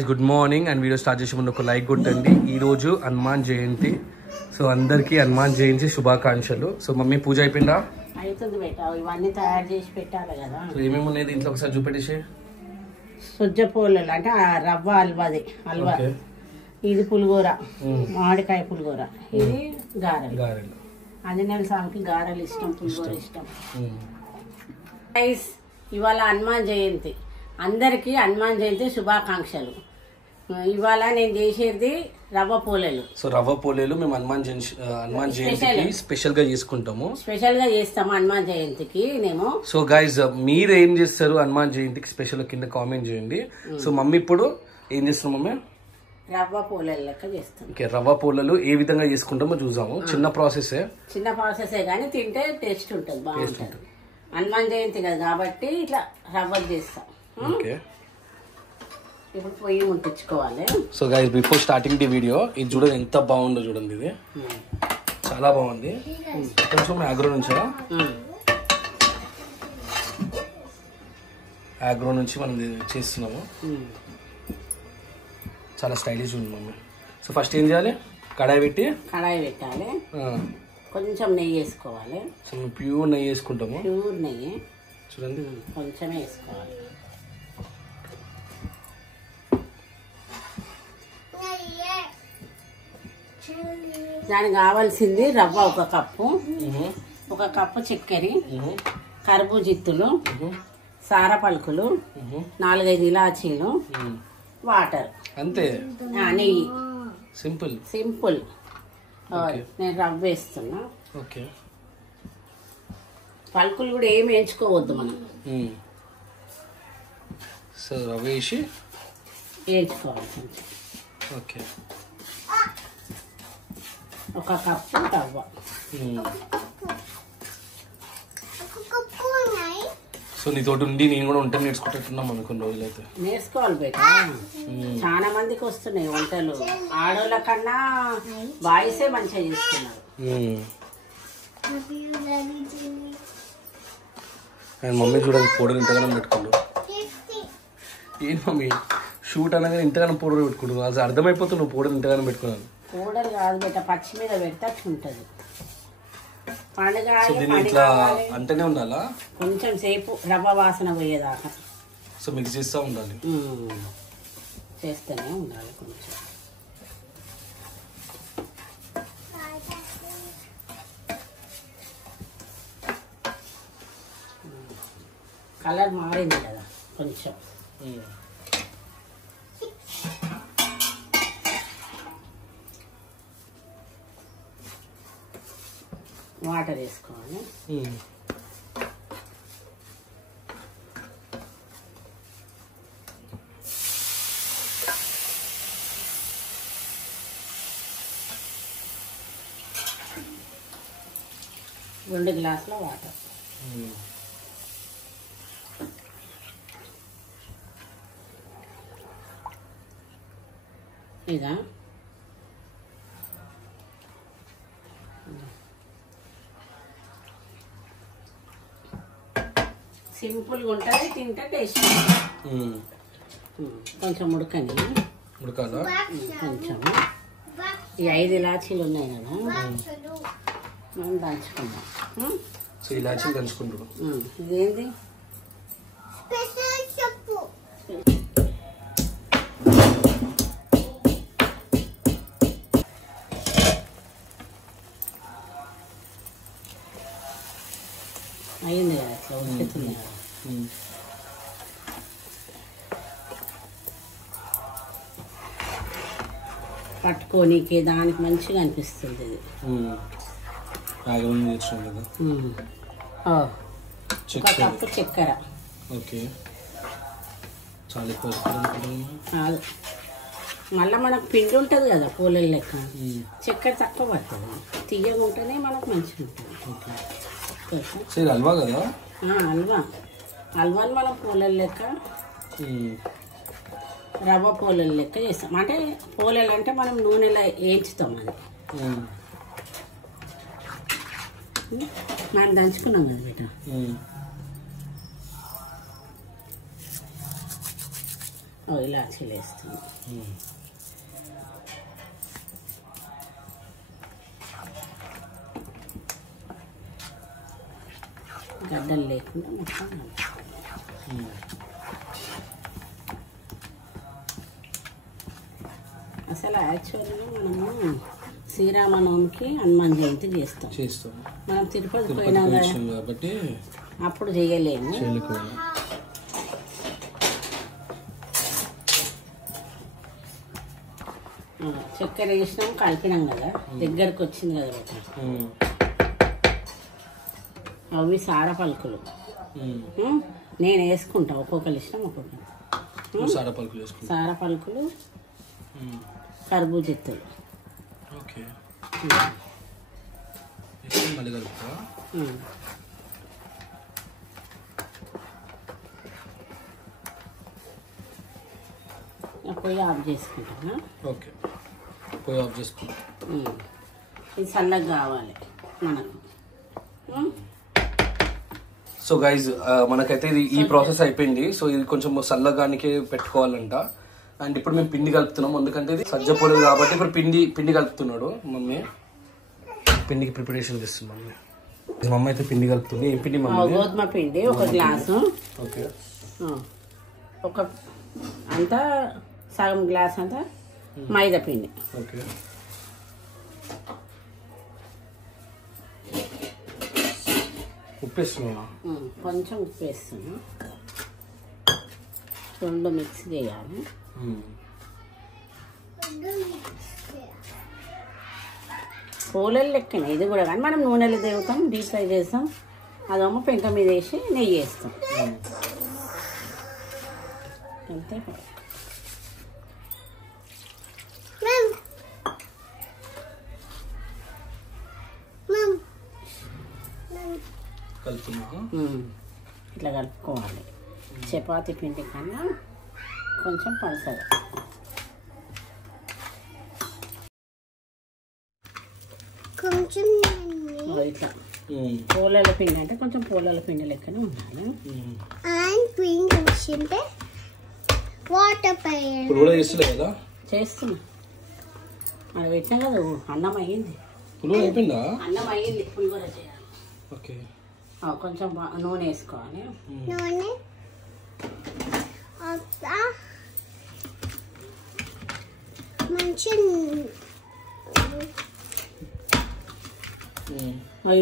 Good morning and video start చేసే ముందు ఒక లైక్ కొట్టండి. ఈ రోజు హనుమాన్ జయంతి. సో అందరికీ హనుమాన్ జయంతి శుభాకాంక్షలు. సో మమ్మీ పూజ అయిపోయిందా? అవుతుంది బేట. ఇవన్నీ తయారు చేసి పెట్టాలి కదా. సో ఏమేమి ఉన్నాయి దీంట్లో ఒకసారి చూపెట్టేసి. సుజ్జ పూలలు అంటే రవ్వ హల్వాది హల్వా, ఇది పులిగూర, మామిడికాయ పులిగూర, ఇది గారెలు. ఆంజనేయుల స్వామికి గారెలు ఇష్టం, పులిగూర ఇష్టం. ఇవాళ హనుమాన్ జయంతి, అందరికీ హనుమాన్ జయంతి శుభాకాంక్షలు. ఇవాళ నేను చేసేది రవ్వ పోలేలు. సో రవ్వ పోలేలు మేము హనుమాన్ జయంతికి స్పెషల్ గా చేసుకుంటాము. స్పెషల్ గా చేస్తాము హనుమాన్ జయంతికి మేము. సో గైస్ మీరు ఏం చేస్తారు హనుమాన్ జయంతికి స్పెషల్ కింద కామెంట్ చేయండి. సో మమ్మీ ఇప్పుడు ఏం చేస్తున్నాం మమ్మీ? రవ్వ పోలేలు లెక్క చేస్తాం. ఓకే, రవ్వ పోలేలు ఏ విధంగా చేసుకుంటామో చూసాము. చిన్న ప్రాసెసే కానీ తింటే టేస్ట్ ఉంటుంది, బాగుంటుంది. హనుమాన్ జయంతి కదా కాబట్టి ఇట్లా రవ్వ చేస్తాం. ఓకే, ఇప్పుడు పొయ్యి ముట్టించుకోవాలి. So guys before starting the video ఇది చూడండి ఎంత బాగుందో చూడండి. ఇది చాలా బాగుంది. కొంచెం ఆగ్రో నుంచి మనం చేస్తున్నాము. చాలా స్టైలిష్ ఉంది మమ్మీ. సో ఫస్ట్ ఏం చేయాలి? కడాయి పెట్టాలి. కొంచెం నెయ్యి వేసుకోవాలి. సో మేము ప్యూర్ నెయ్యి వేసుకుంటాము. ప్యూర్ నెయ్యి చూడండి, కొంచెమే వేసుకోవాలి. దానికి కావాల్సింది రవ్వ ఒక కప్పు చక్కెర, కర్బూజిత్తులు, సార పలుకులు, 4-5 ఇలాచీలు, వాటర్, అంతే. నెయ్యి. సింపుల్. నేను రవ్వ వేస్తున్నా. ఓకే, పలుకులు కూడా ఏమి వేయించుకోవద్దు మనం. సో రవ్వ వేసి వేయించుకోవాలి కొంచెం. ఓకే, ఒక కప్పు రవ్వ. సో నీతోటి ఉండి నేను కూడా వంటలు నేర్చుకుంటున్నాం కొన్ని రోజులు అయితే. నేర్చుకోవాలి బేట. చాలా మందికి వస్తున్నాయి వంటలు. ఆడోళ్ళ కన్నా బాయ్సే మంచిగా చేస్తున్నారు. అండ్ మమ్మీ చూడండి పౌడర్ ఇంతగానో పెట్టుకోండు. ఏం మమ్మీ షూట్ అనగానే ఇంతగానో పౌడర్ పెట్టుకుంటు? అసలు అర్థమైపోతుంది నువ్వు పౌడర్ ఇంతగానో పెట్టుకున్నాను. పౌడర్ కాదు బేట, పచ్చి మీద పెడితే ఉంటుంది. పండుగ ఇట్లా అంటేనే ఉండాలా? కొంచెం సేపు రవ్వ వాసన పోయేదాకా సో మిక్స్ చేస్తూ ఉండాలి. చేస్తూనే ఉండాలి. కొంచెం కలర్ మారింది కదా కొంచెం. వాటర్ వేసుకోవాలి. రెండు గ్లాసుల వాటర్. ఇదా సింపుల్గా ఉంటుంది, తింటే టేస్ట్. కొంచెం ఉడకాలా? కొంచెం. ఈ 5 ఇలాచీలు ఉన్నాయి కదా, మనం దంచుకుందాం. సో ఇలాచీలు దంచుకుంటాం. ఇదేంటి? అయింది కదా, ఇట్లా ఉడుకుతుంది కదా. పట్టుకోనికి దానికి మంచిగా అనిపిస్తుంది ఇది. ఒక కప్పు చక్కెర. ఓకే, చాలా కాదు, మళ్ళీ మనకు పిండి ఉంటుంది కదా పూలల లెక్క, చక్కెర తక్కువ పడుతుంది. తీయగా ఉంటేనే మనకు మంచిగా ఉంటుంది. హల్వా కదా? హల్వాని మనం పూలల లెక్క, రవ్వ పూలల లెక్క చేస్తాం. అంటే పూలలు అంటే మనం నూనెలో వేయించుతాం. అది మనం దంచుకున్నాం కదా బేట. ఇలాచీలు వేస్తాను. గడ్డలు లేకుండా మొత్తం అసలు యాక్చువల్గా మనము శ్రీరామనవమికి హనుమాన్ జయంతి చేస్తాం. మనం తిరుపతి పోయినా కాబట్టి అప్పుడు చేయలేము. చక్కెర వేసినాం, కలిపినాం కదా, దగ్గరకు వచ్చింది కదా. అవి సార పలుకులు నేను వేసుకుంటా, ఒక్కొక్కరు ఇష్టం ఒక్కొక్కరు. సార పలుకులు, కర్బూజెత్తులు. పొయ్యి ఆఫ్ చేసుకుంటాను. ఓకే, పొయ్యి ఆఫ్ చేసుకుంటాం. ఇది చల్లగా కావాలి మనకు. సో గైజ్ మనకైతే ఇది ఈ ప్రాసెస్ అయిపోయింది. సో ఇది కొంచెం చల్లగానికే పెట్టుకోవాలంట. అండ్ ఇప్పుడు మేము పిండి కలుపుతున్నాం, ఎందుకంటే ఇది సజ్జ పొడి కాబట్టి ఇప్పుడు పిండి కలుపుతున్నాడు మమ్మీ. పిండికి ప్రిపరేషన్ చేస్తుంది మమ్మీ. మమ్మీ అయితే పిండి కలుపుతుంది. ఏం పిండి మమ్మీ? గోధుమ పిండి 1 గ్లాసు. ఓకే, ఒక అంతా సగం గ్లాస్ అంతా మైదా పిండి. ఓకే, ఉప్పు వేస్తున్నా, కొంచెం ఉప్పు వేస్తున్నా. 2 మిక్స్ చేయాలి. పూలలు లెక్కనే ఇది కూడా, కానీ మనం నూనెలు దేవుతాం, డీప్ ఫ్రై చేస్తాం. అదేమో పెంక మీద వేసి నెయ్యి వేస్తాం అంతే. ఇట్లా కలుపుకోవాలి. చపాతీ పిండి కన్నా కొంచెం పలసగా. ఇట్లా పూలల పిండి అంటే కొంచెం పూలల పిండి లెక్కనే ఉండాలి. చేస్తున్నా, అది పెట్టినా కదా. అన్నం అయ్యింది, అన్నం అయ్యింది. పులిహోర చేయాలి. కొంచెం నూనె వేసుకోవాలి.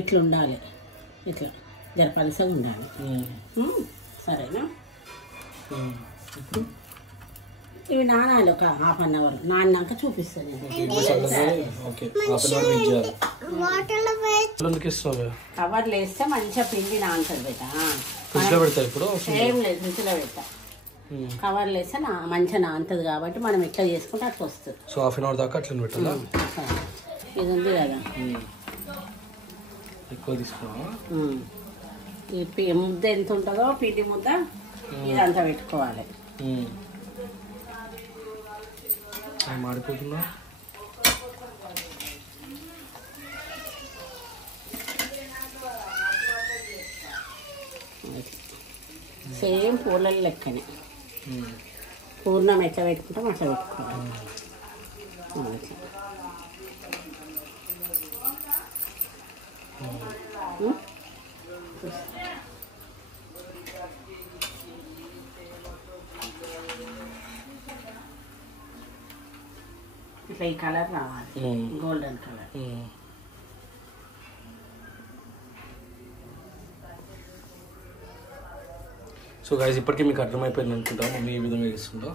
ఇట్లా ఉండాలి, ఇట్లా జర పలసగా ఉండాలి. సరేనా? ఇవి నానాలి ఒక ½ అన్ అవర్. నాన్నాక చూపిస్తాను. కవర్లు వేస్తే మంచిగా పిండి నానుతుంది బేట. ఏం లేదు, ఫ్రిడ్జ్లో పెడతా. కవర్లు వేస్తే మంచిగా నానుతుంది కాబట్టి మనం ఎట్లా చేసుకుంటే అట్లా వస్తుంది. సో ½ అన్ అవర్ దాకా అట్లా పెట్టాలా? ఇది ఉంది కదా, ఎక్కువ తీసుకున్నా. ఈ ముద్ద ఎంత ఉంటుందో పిండి ముద్ద ఇదంతా పెట్టుకోవాలి. మాడిపోతున్నా. సేమ్ పూల లెక్కనే పూర్ణం ఎట్లా పెట్టుకుంటాం అట్లా పెట్టుకోవాలి. ఇట్లా ఈ కలర్ రావాలి, గోల్డెన్ కలర్. సో గైస్ ఇప్పటికీ మీకు అర్థమైపోయింది అనుకుంటా మమ్మీ ఏ విధంగా చేస్తుందో.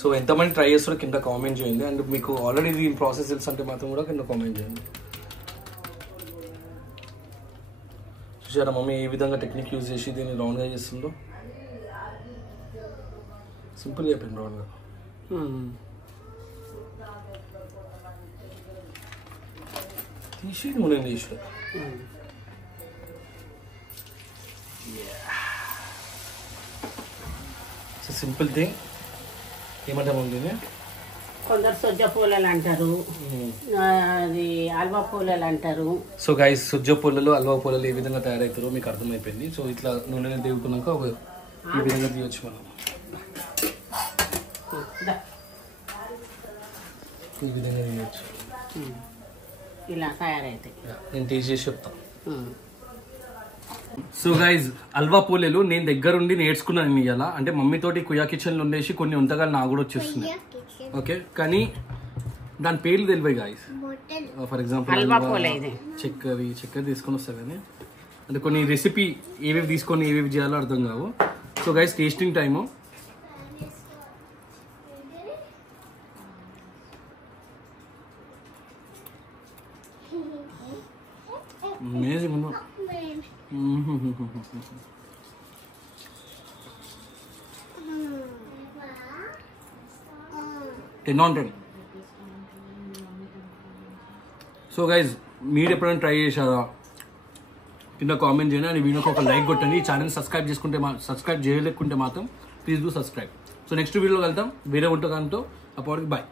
సో ఎంతమంది ట్రై చేస్తారో కింద కామెంట్ చేయండి. అండ్ మీకు ఆల్రెడీ దీని ప్రాసెస్ తెలుసు అంటే మాత్రం కూడా కింద కామెంట్ చేయండి. చూసారా మమ్మీ ఏ విధంగా టెక్నిక్ యూజ్ చేసి దీన్ని రౌండ్గా చేస్తుందో? సింపుల్గా అయిపోయింది రౌండ్గా. తీసి నూనె తీసి సింపుల్ థింగ్. ఏమంటాము దీన్ని? కొందరు సొజ్జ పూలలు అంటారు, అది అల్వా పూలలు అంటారు. సో గైస్ సొజ్జ పూలలు అల్వా పూలలు ఏ విధంగా తయారవుతారో మీకు అర్థమైపోయింది. సో ఇట్లా నూనె దేవుకున్నాక ఈ విధంగా తీయచ్చు మనం. దా. ఈ విధంగా తినచ్చు. ఇలా తయారైతాయి. నేను టేస్ట్ చేసి చెప్తాను. సో గైజ్ హల్వా పోలేలు నేను దగ్గరుండి నేర్చుకున్నాను ఇవాళ. అంటే మమ్మీతోటి కుయా కిచెన్లో ఉండేసి కొన్ని వంటకాలు నాకు కూడా వచ్చేస్తున్నాయి. ఓకే, కానీ దాని పేర్లు తెలివాయి గాయస్. ఫర్ ఎగ్జాంపుల్ చక్కెర తీసుకొని వస్తా, కానీ అంటే కొన్ని రెసిపీ ఏవేవి తీసుకొని ఏవేవి చేయాలో అర్థం కావు. So guys tasting time. Amazing ఉందా? 10 on 10. సో గైజ్ మీరు ఎప్పుడైనా ట్రై చేశారా కింద కామెంట్ చేయండి. అని వీడియోకి ఒక లైక్ కొట్టండి. ఈ ఛానల్ సబ్స్క్రైబ్ చేయలేకుంటే మాత్రం please do subscribe. So next వీడియోలో వెళ్తాం వేరే వంటకాలతో. అప్పటికి బాయ్.